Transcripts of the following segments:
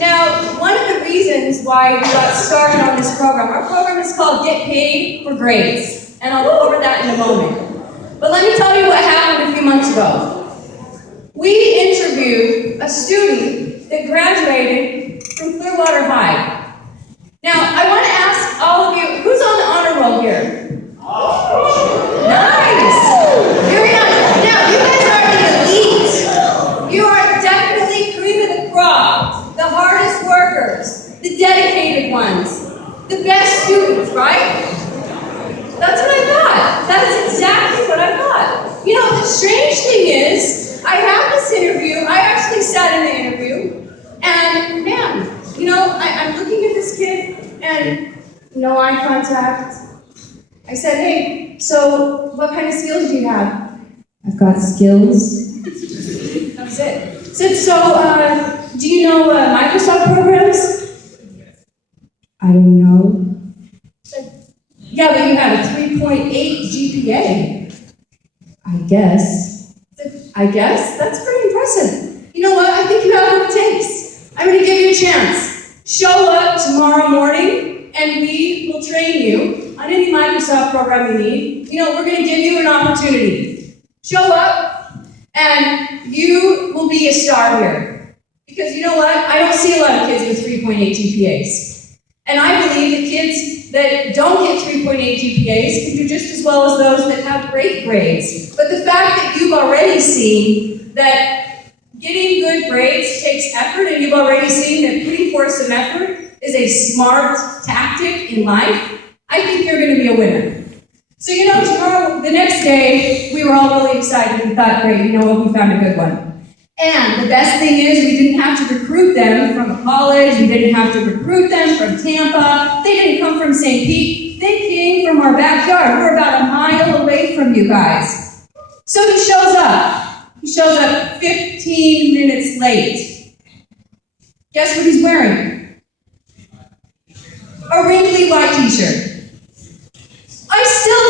Now, one of the reasons why we got started on this program, our program is called Get Paid for Grades, and I'll go over that in a moment. But let me tell you what happened a few months ago. We interviewed a student that graduated from Clearwater High. Now, I want to ask all of you, who's on the honor roll here? Nice! Very nice. Now, you guys are the elite. You are definitely cream of the crop, the hardest workers, the dedicated ones, the best students, right? That's what I thought. That is exactly what I thought. You know, the strange thing is, I have this interview, I actually sat in the interview, and man, you know, I'm looking at this kid, and no eye contact. I said, hey, so what kind of skills do you have? I've got skills. That's it. I said, so, do you know Microsoft programs? I don't know. I said, yeah, but you have a 3.8 GPA. I guess. I guess? That's pretty impressive. You know what? I think you have what it takes. I'm going to give you a chance. Show up tomorrow morning, and we will train you on any Microsoft program you need. You know, we're going to give you an opportunity. Show up, and you will be a star here. Because you know what? I don't see a lot of kids with 3.8 GPAs. And I believe that kids that don't get 3.8 GPAs can do just as well as those that have great grades. But the fact that you've already seen that getting good grades takes effort, and you've already seen that putting forth some effort is a smart tactic in life, I think you're going to be a winner. So, you know, tomorrow, the next day, we were all really excited and thought, great, you know what, we found a good one. And the best thing is we didn't have to recruit them from college, we didn't have to recruit them from Tampa, they didn't come from St. Pete, they came from our backyard. We're about a mile away from you guys. So he shows up. He shows up 15 minutes late. Guess what he's wearing? A wrinkly white t-shirt. I still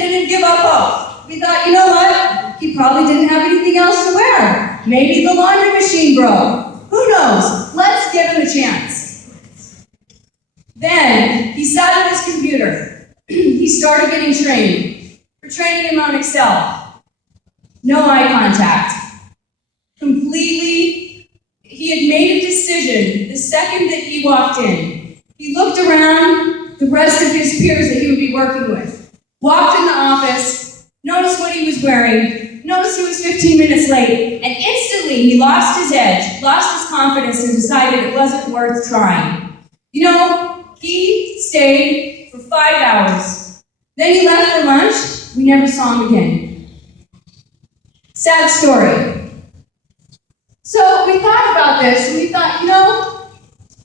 didn't give up hope. We thought, you know what? He probably didn't have anything else to wear. Maybe the laundry machine broke. Who knows? Let's give him a chance. Then he sat at his computer. He started getting trained. We're training him on Excel. No eye contact. Completely, he had made a decision the second that he walked in. He looked around the rest of his peers that he would be working with. Walked in the office, noticed what he was wearing, noticed he was 15 minutes late, and instantly he lost his edge, lost his confidence, and decided it wasn't worth trying. You know, he stayed for 5 hours. Then he left for lunch. We never saw him again. Sad story. So we thought about this, and we thought, you know,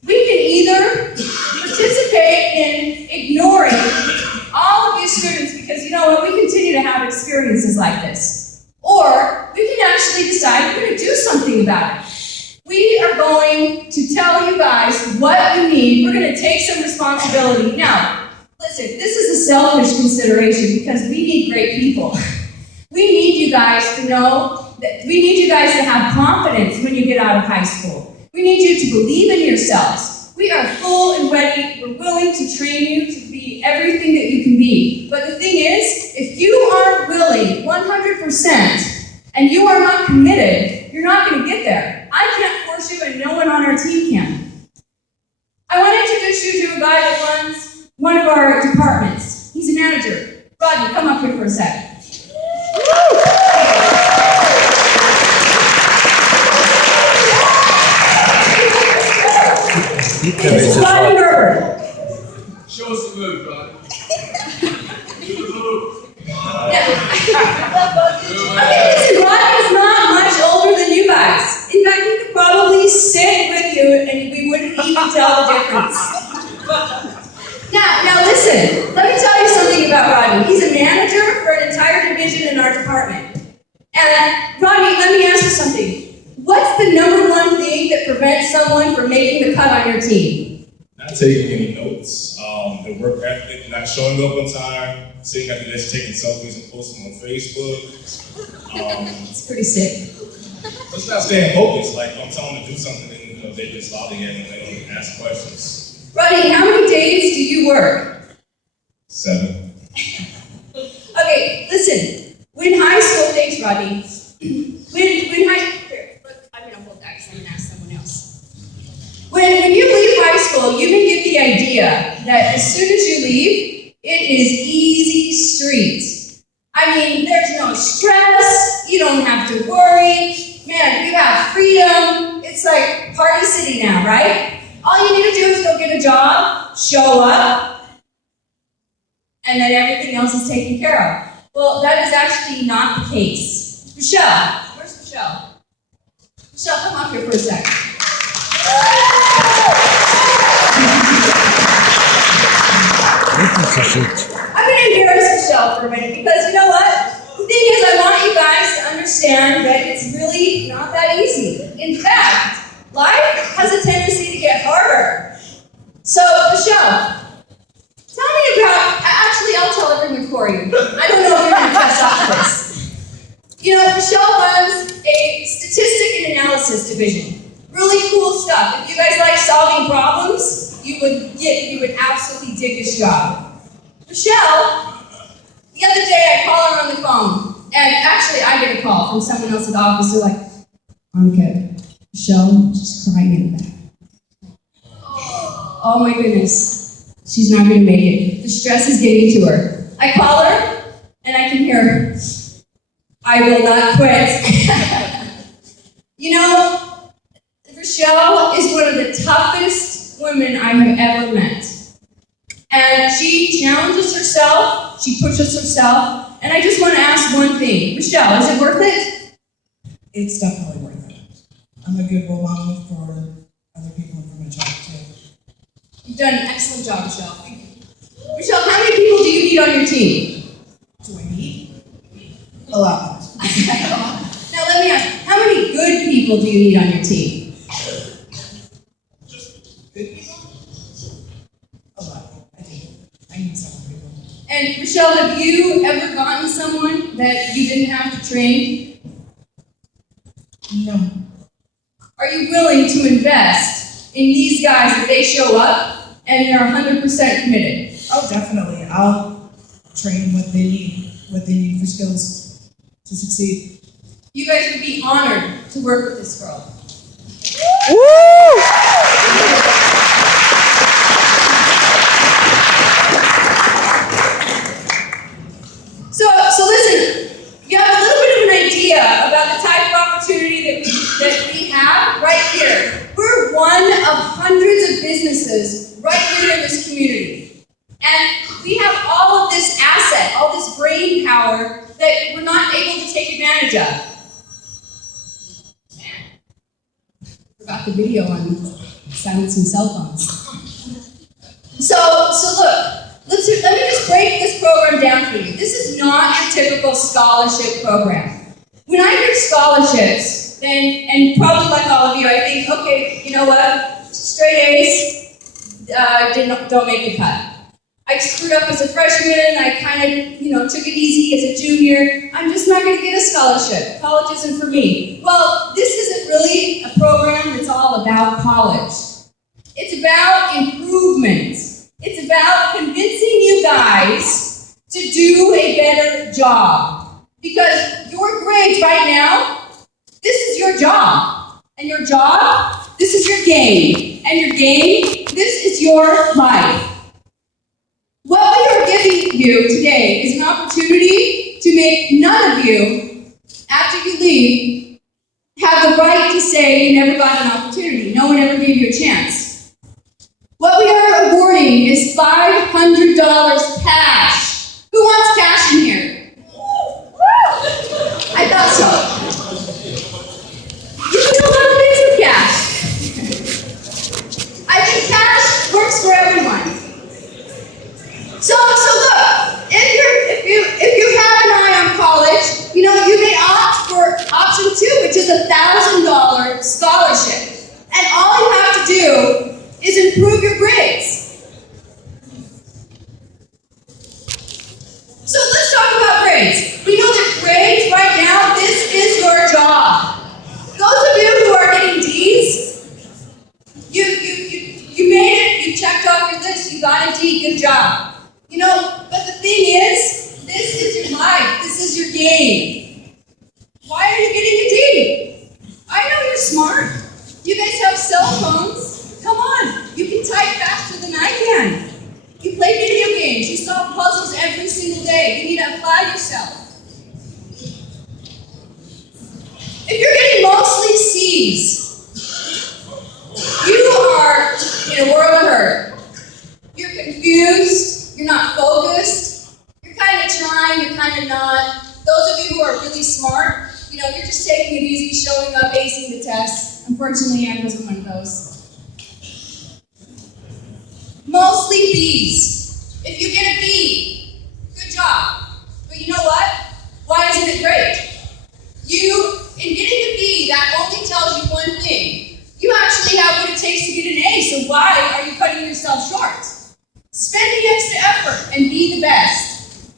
we can either participate in ignoring all of you students, because you know what, we continue to have experiences like this. Or we can actually decide we're going to do something about it. We are going to tell you guys what you need. We're going to take some responsibility. Now, listen, this is a selfish consideration because we need great people. We need you guys to know that we need you guys to have confidence when you get out of high school. We need you to believe in yourselves. We are full and ready. We're willing to train you to be everything that you can be. But the thing is, if you aren't willing 100% and you are not committed, you're not going to get there. I can't force you, and no one on our team can. I want to introduce you to a guy that runs one of our departments. He's a manager. Rodney, come up here for a sec. It's Rodney Gerber. Show us the move, Rodney. Do the move. Okay, listen, Rodney's not much older than you guys. In fact, he could probably sit with you and we wouldn't even tell the difference. Now listen, let me tell you something about Rodney. He's a manager for an entire division in our department. And Rodney, let me ask you something. What's the number one thing that prevents someone from making the cut on your team? Not taking any notes, the work ethic, not showing up on time, sitting at the desk taking selfies and posting on Facebook. It's pretty sick. Just not staying focused. Like I'm telling them to do something and they just loud again and they don't ask questions. Rodney, how many days do you work? 7. Okay, listen. When high school, thanks, Rodney. Here, look, I'm gonna hold that because I'm gonna ask someone else. When you leave high school, you may get the idea that as soon as you leave, it is easy street. I mean, there's no stress, you don't have to worry, man, you have freedom. It's like party city now, right? All you need to do is go get a job, show up, and then everything else is taken care of. Well, that is actually not the case. Michelle, where's Michelle? Michelle, come up here for a second. I'm going to embarrass Michelle for a minute because you know what? The thing is, I want you guys to understand that it's really not that easy. In fact, life has a tendency to get harder. So, Michelle, tell me about, actually, I'll tell everyone for you. I don't know if you're going to catch up to this. You know, Michelle runs a statistic and analysis division. Really cool stuff. If you guys like solving problems, you would absolutely dig this job. Michelle, the other day I call her on the phone, and actually I get a call from someone else at the office. They're like, Monica, Michelle, she's crying in the back. Oh my goodness, she's not going to make it. The stress is getting to her. I call her, and I can hear her. I will not quit. You know, Michelle is one of the toughest women I have ever met. And she challenges herself, she pushes herself, and I just want to ask one thing. Michelle, is it worth it? It's definitely worth it. I'm a good role model for other people and for my job too. You've done an excellent job, Michelle. Thank you. Michelle, how many people do you need on your team? Do I need? A lot. Now let me ask, how many good people do you need on your team? Good people? A lot. I need several people. And Michelle, have you ever gotten someone that you didn't have to train? No. Are you willing to invest in these guys if they show up and they're 100% committed? Oh, definitely. I'll train what they need for skills to succeed. You guys would be honored to work with this girl. Woo! So listen, you have a little bit of an idea about the type of opportunity that we have right here. We're one of hundreds of businesses right here in this community. And we have all of this asset, all this brain power that we're not able to take advantage of. Forgot the video on silencing cell phones. So look. Let me just break this program down for you. This is not your typical scholarship program. When I hear scholarships, and probably like all of you, I think, okay, you know what? Straight A's don't make the cut. I screwed up as a freshman. I kind of, took it easy as a junior. I'm just not going to get a scholarship. College isn't for me. Well, this isn't really a program that's all about college. It's about improvement. It's about convincing you guys to do a better job. Because your grades right now, this is your job. And your job, this is your game. And your game, this is your life. What we are giving you today is an opportunity to make none of you, after you leave, have the right to say you never got an opportunity. No one ever gave you a chance. What we are awarding is $500 cash. Who wants cash in here? I thought so. You can do a lot of things with cash. I think cash works for everyone. So look, if you have an eye on college, you may opt for option 2, which is a $1,000 scholarship. And all you have to do is improve your grades. So let's talk about grades. We know that grades right now, this is your job. Those of you who are getting D's, You made it, you checked off your list, you got a D, good job. You know, but the thing is, this is your life, this is your game. Why are you getting a D? I know you're smart. You guys have cell phones. Come on, you can type faster than I can. You play video games, you solve puzzles every single day. You need to apply yourself. If you're getting mostly C's, you are in a world of hurt. You're confused, you're not focused, you're kind of trying, you're kind of not. Those of you who are really smart, you know, you're just taking it easy, showing up, acing the test. Unfortunately, I wasn't one of those. Mostly B's. If you get a B, good job. But you know what? Why isn't it great? In getting a B, that only tells you one thing. You actually have what it takes to get an A, so why are you cutting yourself short? Spend the extra effort and be the best.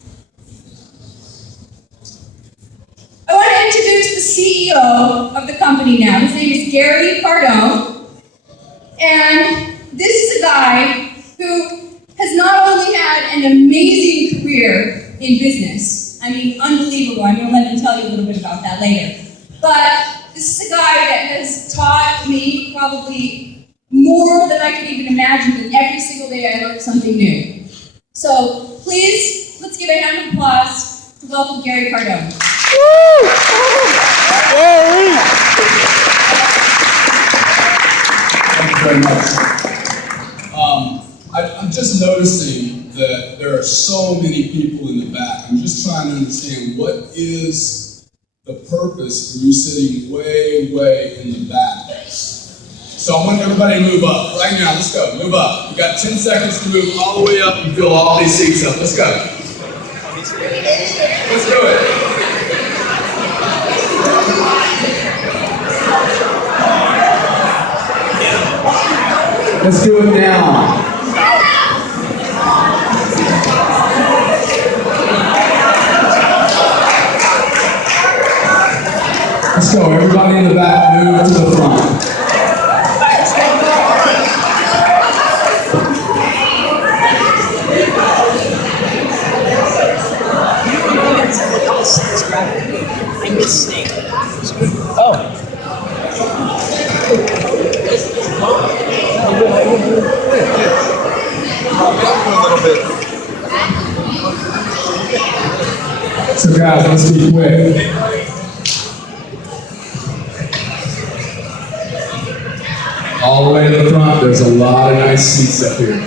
I want to introduce the CEO of the company now. His name is Gary Cardone. And this is a guy who has not only had an amazing career in business, I mean, unbelievable. I'm going to let him tell you a little bit about that later. But this is a guy that has taught me probably more than I could even imagine, and every single day I learned something new. So please, let's give a round of applause to welcome Gary Cardone. Woo! Gary! Thank you very much. I'm just noticing that there are so many people in the back. I'm just trying to understand what is the purpose for you sitting way, way in the back. So I want everybody to move up. Right now, let's go. Move up. You got 10 seconds to move all the way up and fill all these seats up. Let's go. Let's do it. Let's do it now. Let's go. Everybody in the back, move to the front. I miss Snake. Oh. So guys, let's be quick. All the way to the front, there's a lot of nice seats up here.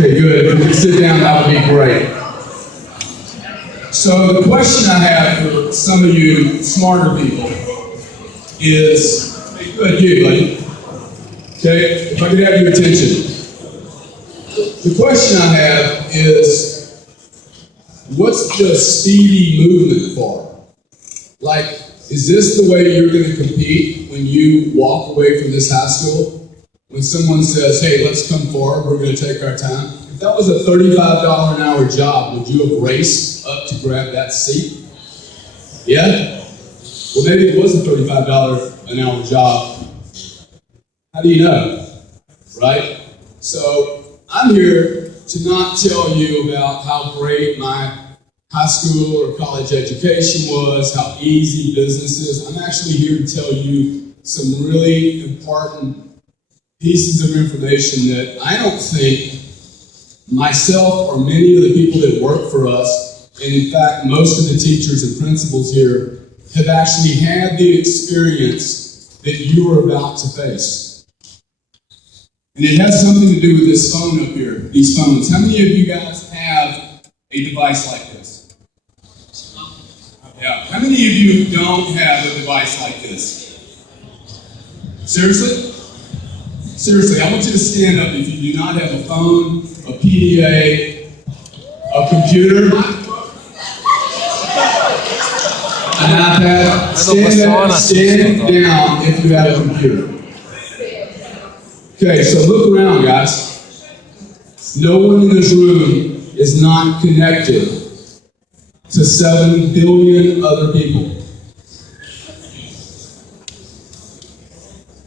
Okay, good. If you could sit down, that would be great. So the question I have for some of you smarter people is, good, you, buddy. Okay, if I could have your attention. The question I have is, what's the speedy movement for? Like, is this the way you're going to compete when you walk away from this high school? When someone says, hey, let's come forward, we're going to take our time. If that was a $35 an hour job, would you have raced up to grab that seat? Yeah? Well, maybe it was a $35 an hour job. How do you know? Right? So I'm here to not tell you about how great my high school or college education was, how easy business is. I'm actually here to tell you some really important pieces of information that I don't think myself or many of the people that work for us, and in fact most of the teachers and principals here, have actually had the experience that you are about to face. And it has something to do with this phone up here, these phones. How many of you guys have a device like this? Yeah. How many of you don't have a device like this? Seriously? Seriously, I want you to stand up if you do not have a phone, a PDA, a computer. An iPad, stand down if you have a computer. Okay, so look around, guys. No one in this room is not connected to 7 billion other people.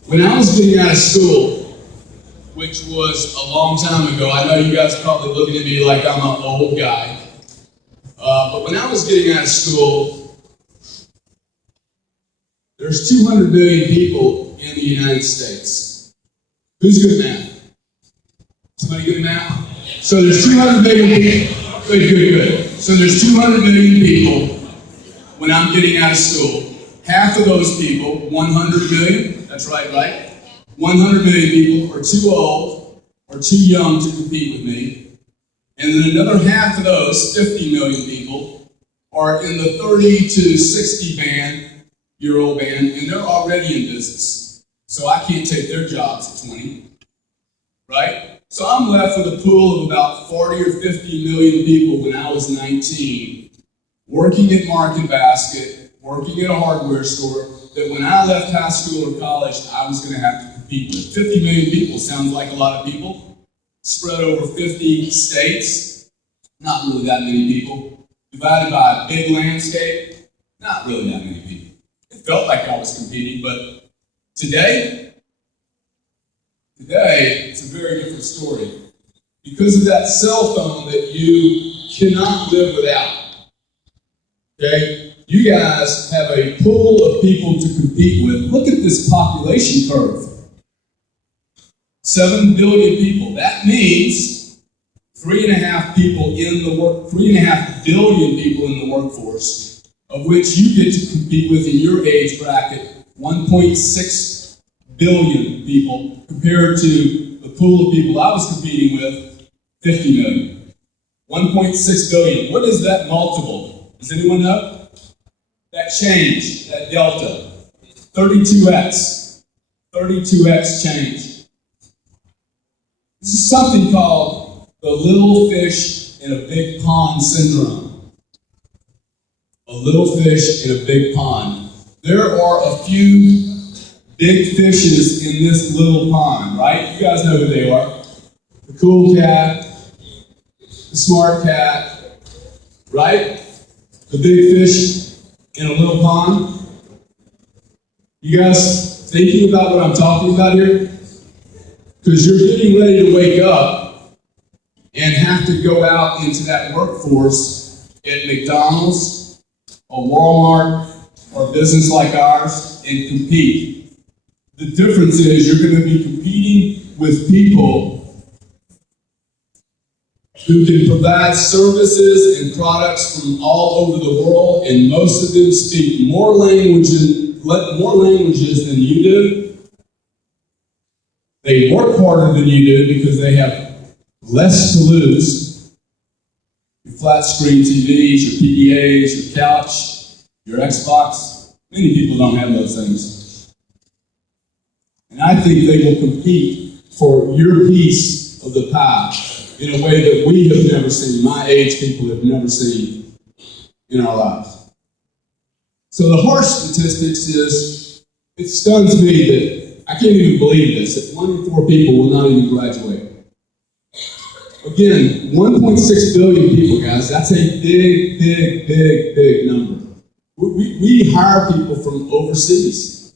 When I was getting out of school, which was a long time ago, I know you guys are probably looking at me like I'm an old guy, but when I was getting out of school, there's 200 million people in the United States. Who's good at math? Somebody good at math? So there's 200 million people. Good. So there's 200 million people when I'm getting out of school. Half of those people, 100 million, that's right? 100 million people are too old or too young to compete with me. And then another half of those, 50 million people, are in the 30 to 60 year old band, and they're already in business. So I can't take their jobs at 20, right? So I'm left with a pool of about 40 or 50 million people when I was 19, working at Market Basket, working at a hardware store, that when I left high school or college, I was going to have to compete with. 50 million people sounds like a lot of people, spread over 50 states, not really that many people, divided by a big landscape, not really that many people. It felt like I was competing, but today, it's a very different story. Because of that cell phone that you cannot live without, okay? You guys have a pool of people to compete with. Look at this population curve. 7 billion people. That means 3.5 billion people in the workforce, of which you get to compete with in your age bracket 1.6 billion people compared to the pool of people I was competing with, 50 million. 1.6 billion. What is that multiple? Does anyone know? That change, that delta, 32x change. This is something called the little fish in a big pond syndrome. A little fish in a big pond. There are a few big fishes in this little pond, right? You guys know who they are. The cool cat, the smart cat, right? The big fish in a little pond. You guys thinking about what I'm talking about here? Because you're getting ready to wake up and have to go out into that workforce at McDonald's or Walmart or a business like ours and compete. The difference is you're going to be competing with people who can provide services and products from all over the world, and most of them speak more languages than you do. They work harder than you do because they have less to lose. Your flat screen TVs, your PDAs, your couch, your Xbox. Many people don't have those things. And I think they will compete for your piece of the pie in a way that we have never seen, my age people have never seen in our lives. So the harsh statistics is, it stuns me that I can't even believe this, that 1 in 4 people will not even graduate. Again, 1.6 billion people, guys, that's a big number. We hire people from overseas.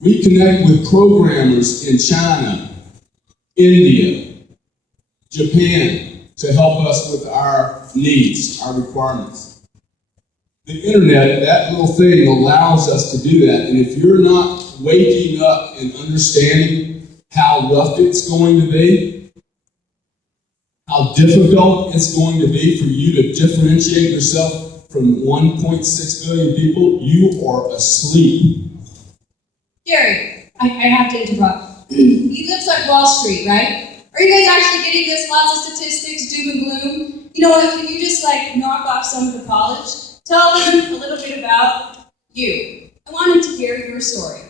We connect with programmers in China, India, Japan, to help us with our needs, our requirements. The internet, that little thing, allows us to do that. And if you're not waking up and understanding how rough it's going to be, how difficult it's going to be for you to differentiate yourself from 1.6 billion people, you are asleep. Gary, I have to interrupt. He lives at Wall Street, right? Are you guys actually getting this? Lots of statistics, doom and gloom? You know what, can you just knock off some of the polish? Tell them a little bit about you. I want them to hear your story.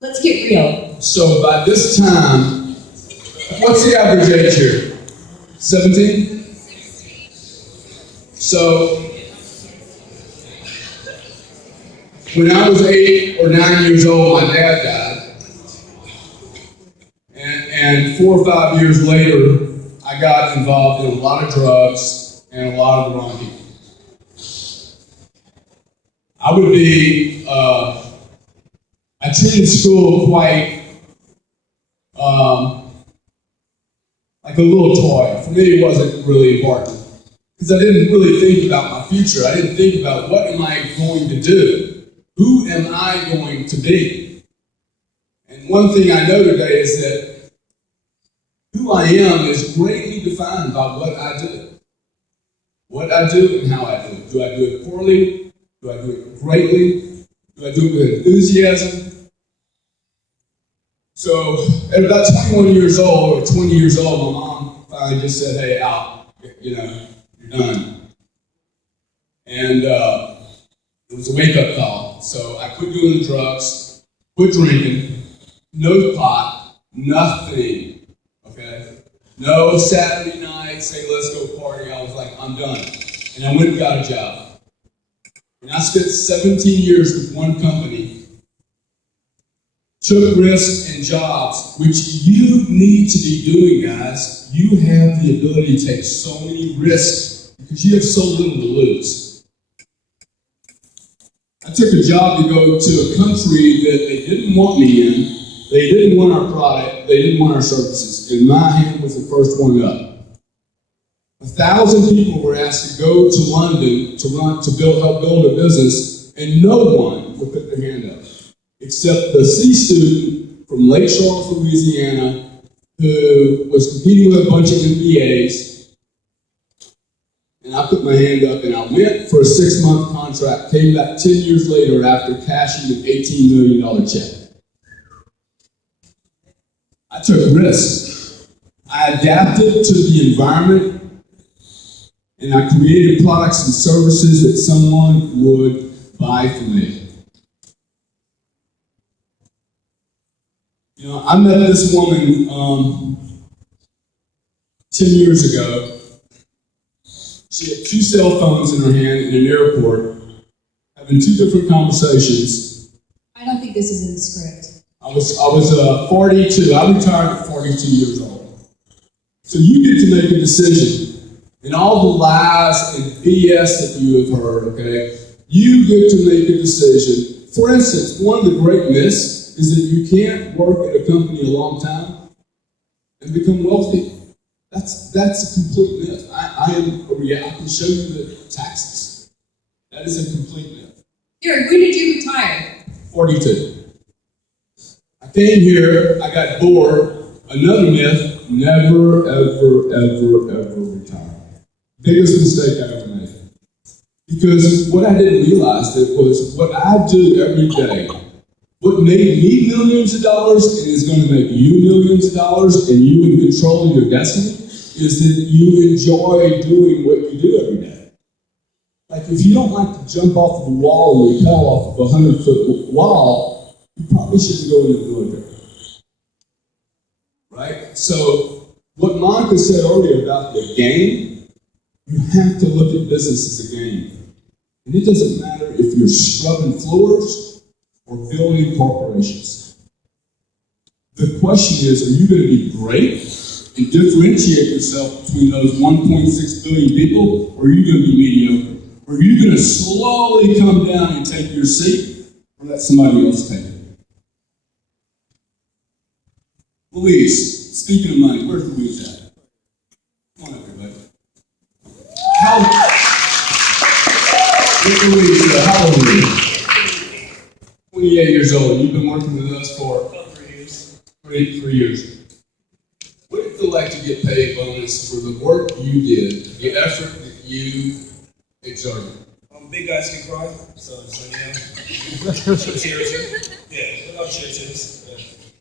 Let's get real. So by this time, what's the average age here? 17? So When I was 8 or 9 years old, my dad died. And 4 or 5 years later, I got involved in a lot of drugs and a lot of the wrong people. I would be, I treated school quite like a little toy. For me, it wasn't really important because I didn't really think about my future. I didn't think about what am I going to do? Who am I going to be? And one thing I know today is that who I am is greatly defined by what I do. What I do and how I do it. Do I do it poorly? Do I do it greatly? Do I do it with enthusiasm? So at about 21 years old, or 20 years old, my mom finally just said, hey, out, you're done. And it was a wake-up call. So I quit doing the drugs, quit drinking, no pot, nothing, okay? No Saturday night, say, let's go party. I was like, I'm done. And I went and got a job. And I spent 17 years with one company, took risks in jobs, which you need to be doing, guys. You have the ability to take so many risks because you have so little to lose. I took a job to go to a country that they didn't want me in. They didn't want our product. They didn't want our services. And my hand was the first one up. 1,000 people were asked to go to London to help build a business, and no one would put their hand up, except the C student from Lake Charles, Louisiana, who was competing with a bunch of MBAs. And I put my hand up and I went for a 6-month contract, came back 10 years later after cashing an $18 million check. I took risks. I adapted to the environment and I created products and services that someone would buy from me. I met this woman 10 years ago. She had 2 cell phones in her hand in an airport, having 2 different conversations. I don't think this is in the script. I was 42. I retired at 42 years old. So you get to make a decision. And all the lies and BS that you have heard, okay, you get to make a decision. For instance, one of the great myths is that you can't work at a company a long time and become wealthy. That's a complete myth. I can show you the taxes. That is a complete myth. Gary, when did you retire? 42. I came here, I got bored. Another myth, never, ever, ever, ever retire. Biggest mistake I ever made. Because what I didn't realize that was what I do every day, what made me millions of dollars and is going to make you millions of dollars and you in control of your destiny is that you enjoy doing what you do every day. Like if you don't like to jump off of a wall and rappel off of a 100-foot wall, you probably shouldn't go into the military. Right? So what Monica said earlier about the game, you have to look at business as a game. And it doesn't matter if you're scrubbing floors or building corporations. The question is, are you going to be great and differentiate yourself between those 1.6 billion people, or are you going to be mediocre? Or are you going to slowly come down and take your seat, or let somebody else take it? Louise, speaking of money, where's Louise at? Come on, everybody. Louise, how old are you? 28 years old. You've been working with us for about 3 years. 3 years. What did it feel like to get paid bonus for the work you did, the effort that you exerted? Big guys can cry, so tears. Yeah, without tears.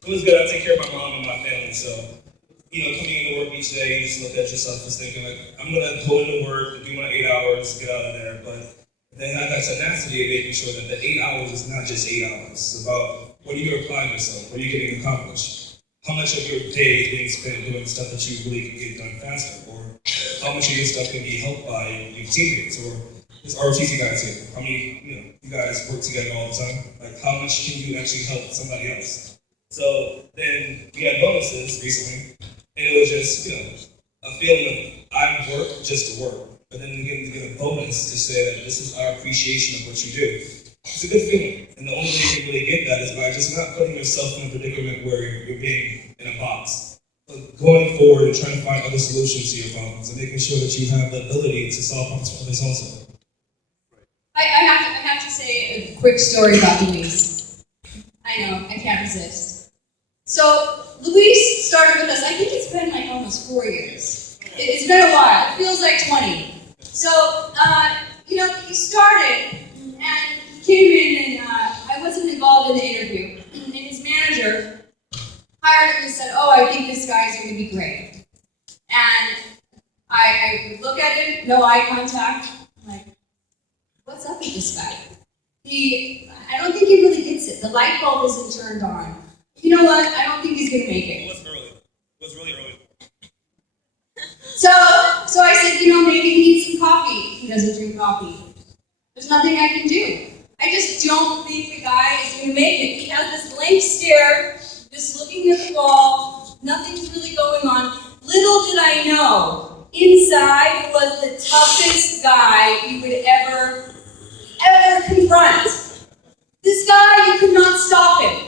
It was good. I take care of my mom and my family, so coming into work each day, you just look at yourself just thinking like, I'm gonna go into work, do my 8 hours, get out of there. But then I got tenacity of making sure that the 8 hours is not just 8 hours. It's about what are you applying yourself, what are you getting accomplished, how much of your day is being spent doing stuff that you really can get done faster, or how much of your stuff can be helped by your teammates, or there's ROTC guys here. How many, you guys work together all the time? Like, how much can you actually help somebody else? So then we had bonuses recently, and it was just, a feeling of I work just to work, but then again to get a bonus to say that this is our appreciation of what you do. It's a good feeling, and the only way you can really get that is by just not putting yourself in a predicament where you're being in a box. But going forward and trying to find other solutions to your problems and making sure that you have the ability to solve problems for others also. I have to say a quick story about Luis. I know, I can't resist. So, Luis started with us, I think it's been like almost 4 years. It's been a while, it feels like 20. So, he started, and he came in, and I wasn't involved in the interview, and his manager hired him and said, I think this guy's going to be great. And I look at him, no eye contact, I'm like, what's up with this guy? I don't think he really gets it. The light bulb isn't turned on. You know what? I don't think he's going to make it. It was early. It was really early. So I said, maybe he needs some coffee. He doesn't drink coffee. There's nothing I can do. I just don't think the guy is going to make it. He has this blank stare, just looking at the wall. Nothing's really going on. Little did I know, inside was the toughest guy you would ever confront. This guy, you could not stop him.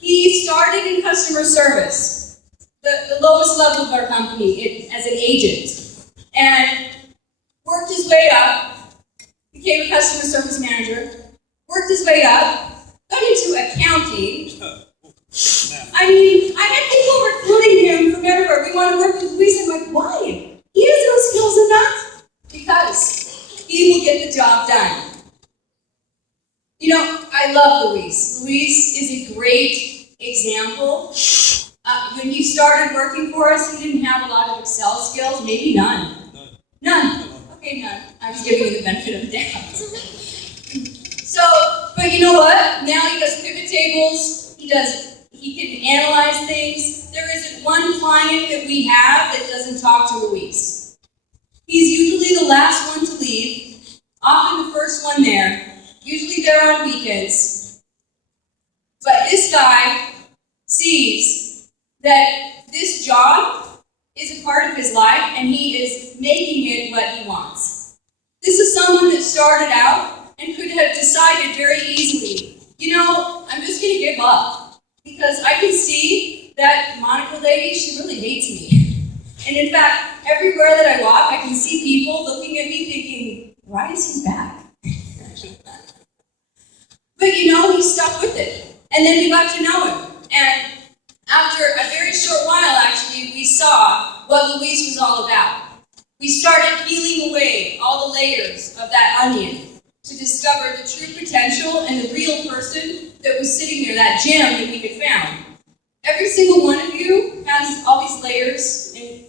He started in customer service, the lowest level of our company, as an agent, and worked his way up, became a customer service manager, worked his way up, got into accounting. I had people recruiting him from everywhere. We want to work with Luis. I'm like, why? He has no skills in that. Because he will get the job done. I love Luis. Luis is a great example. When you started working for us, he didn't have a lot of Excel skills, maybe none. None. Okay, none. I was giving you the benefit of the doubt. But you know what? Now he does pivot tables. He can analyze things. There isn't one client that we have that doesn't talk to Luis. He's usually the last one to leave, often the first one there. Usually there on weekends. But this guy sees that this job is a part of his life and he is making it what he wants. This is someone that started out and could have decided very easily, I'm just going to give up. Because I can see that Monica lady, she really hates me. And in fact, everywhere that I walk, I can see people looking at me thinking, why is he back? But he stuck with it. And then we got to know him. And after a very short while, actually, we saw what Luis was all about. We started peeling away all the layers of that onion to discover the true potential and the real person that was sitting there, that gem that we had found. Every single one of you has all these layers, and